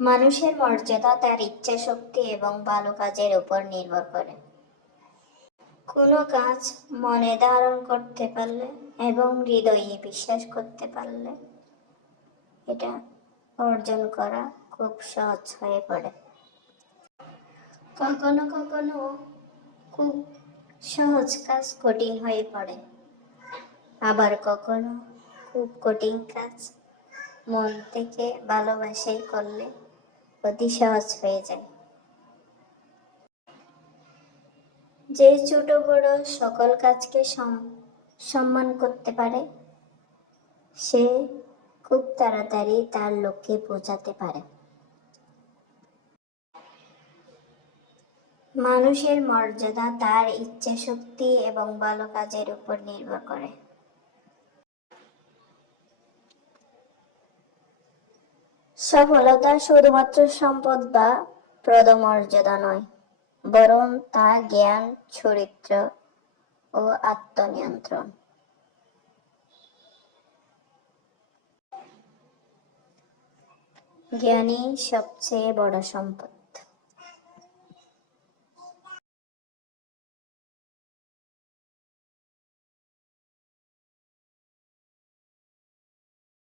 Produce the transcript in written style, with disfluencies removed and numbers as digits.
মানুষের মর্যাদা তার ইচ্ছা শক্তি এবং ভালো কাজের উপর নির্ভর করে। কোনো কাজ মনে ধারণ করতে পারলে এবং হৃদয়ে বিশ্বাস করতে পারলে এটা অর্জন করা খুব সহজ হয়ে পড়ে। কখনো কখনো খুব সহজ কাজ কঠিন হয়ে পড়ে, আবার কখনো খুব কঠিন কাজ মন থেকে ভালোবাসে করলে অতি সহজ হয়ে যায়। যে ছোট বড় সকল কাজকে সম্মান করতে পারে সে খুব তাড়াতাড়ি তার লক্ষ্যে পৌঁছাতে পারে। মানুষের মর্যাদা তার ইচ্ছা শক্তি এবং ভালো কাজের উপর নির্ভর করে। সফলতা শুধুমাত্র সম্পদ বা পদমর্যাদা নয়, বরং তা জ্ঞান, চরিত্র ও আত্মনিয়ন্ত্রণ। জ্ঞানই সবচেয়ে বড় সম্পদ।